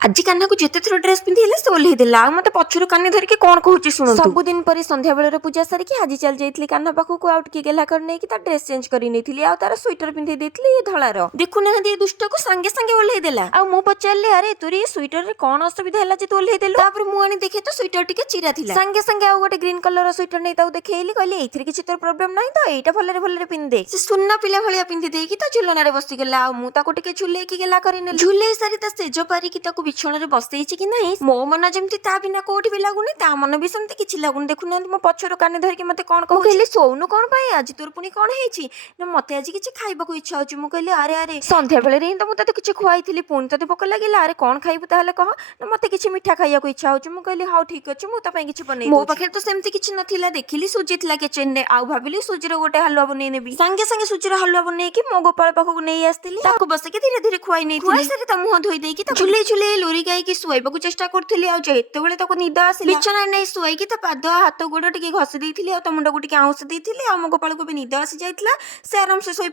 ଆଜି କାହ୍ନାକୁ ଯେତେ ଥର ଡ୍ରେସ୍ ପିନ୍ଧେଇଲେ ସେ ଓହ୍ଲେଇ ଦେଲା ଆଉ ମତେ ପଛରୁ କାନି ଧରିକି କଣ କହୁଛି ଶୁଣନ୍ତୁ। ସବୁଦିନ ପରି ସନ୍ଧ୍ୟା ବେଳର ପୂଜା ସାରିକି ଆଜି ଚାଲି ଯାଇଥିଲି କାହ୍ନା ପାଖକୁ ଆଉ ଟିକେ ଗେହ୍ଲା କରି ନେଇକି ତା ଡ୍ରେସ୍ ଚେଞ୍ଜ କରି ନେଇଥିଲି ଆଉ ତାର ସୁଇଟର ପିନ୍ଧେଇ ଦେଇଥିଲି ଏ ଧଳାର। ଦେଖୁନାହାନ୍ତି ଏ ଦୁଷ୍ଟକୁ ସାଙ୍ଗେ ସାଙ୍ଗେ ଓହ୍ଲେଇ ଦେଲା। ଆଉ ମୁଁ ପଚାରିଲି ଆରେ ତୋର ଏ ସୁଇଟରରେ କଣ ଅସୁବିଧା ହେଲା ଯେ ତୁ ଓହ୍ଲେଇ ଦେଲୁ? ତାପରେ ମୁଁ ଆଣି ଦେଖେ ତ ସୁଇଟର ଟିକେ ଚିରା ଥିଲା। ସାଙ୍ଗେ ସାଙ୍ଗେ ଆଉ ଗୋଟେ ଗ୍ରୀନ କଲର ସୁଇଟର ନେଇ ତାକୁ ଦେଖେଇଲି କହିଲି ଏଇଥିରେ କିଛି ତୋର ପ୍ରୋବ୍ଲେମ ନାହିଁ ତ ଏଇଟା ଭଲରେ ଭଲରେ ପିନ୍ଧେ। ସେ ସୁନା ପିଲା ଭଳିଆ ପିନ୍ଧି ଦେଇକି ତା ଝୁଲଣାରେ ବସିଗଲା ଆଉ ମୁଁ ତାକୁ ଟିକେ ଝୁଲେଇକି ଗେଲା କରିନେଲି। ଝୁଲେଇ ସାରି ତା ସେଜ ପାରିକି ତାକୁ ବିଛଣାରେ ବସେଇଛି କି ନାହିଁ ମୋ ମନ ଯେମିତି ତା ବିନା କୋଉଠି ବି ଲାଗୁନି ତା ମନ ବି ସେମିତି କିଛି ଲାଗୁନି। ଦେଖୁନାହାନ୍ତି ମୋ ପଛରୁ କାନି ଧରିକି ମତେ କଣ କହୁଛି। ମୁଁ କହିଲି ଶୋଉନୁ କଣ ପାଇଁ ଆଜି ତୋର ପୁଣି କଣ ହେଇଛି? ନା ମତେ ଆଜି କିଛି ଖାଇବାକୁ ଇଚ୍ଛା ହଉଛି। ମୁଁ କହିଲି ଆରେ ଆରେ ସନ୍ଧ୍ୟା ବେଳରେ ହିଁ ତ ମୁଁ ତତେ କିଛି ଖୁଆଇଥିଲି ପୁଣି ତତେ ଭୋକ ଲାଗିଲା ଆରେ କଣ ଖାଇବୁ ତାହେଲେ କହ? ନା ମତେ କିଛି ମିଠା ଖାଇବାକୁ ଇଚ୍ଛା ହଉଛି। ମୁଁ କହିଲି ହଉ ଠିକ ଅଛି ମୁଁ ତା ପାଇଁ କିଛି ବନେଇ ଦଉଛି। ମୋ ପାଖରେ ତ ସେମିତି କିଛି ନଥିଲା ଦେଖିଲି ସୁଜି ଥିଲା କିଚେନରେ ଆଉ ଭାବିଲି ସୁଜିର ଗୋଟେ ହାଲୁଆ ବନେଇ ନେବି। ସାଙ୍ଗେ ସାଙ୍ଗେ ସୁଜିର ହାଲୁଆ ବନେଇକି ମୋ ଗୋପାଳ ପାଖକୁ ନେଇ ଆସିଥିଲି ତାକୁ ବସିକି ଧୀରେ ଧୀରେ ଖୁଆଇ ନେଇଥିଲି। ଖୁଆଇ ସାରି ତା ମୁହଁ ଧୋଇ ଦେଇକି ତାକୁ ଝୁଲେଇ ଝୁଲେଇ ଲୋରି ଗାଇକି ଶୁଆଇବାକୁ ଚେଷ୍ଟା କରୁଥିଲି ଆଉ ଯେତେବେଳେ ତାକୁ ନିଦ ଆସିଲା ବିଛଣାରେ ନେଇ ଶୁଆଇକି ତା ପାଦ ହାତ ଗୋଡ ଟିକେ ଘଷି ଦେଇଥିଲି ଆଉ ତା ମୁଣ୍ଡକୁ ଟିକେ ଆଉଁସି ଦେଇଥିଲି ଆଉ ମୋ ଗୋପାଳକୁ ବି ନିଦ ଆସି ଯାଇଥିଲା ସେ ଆରାମସେ ଶୋଇ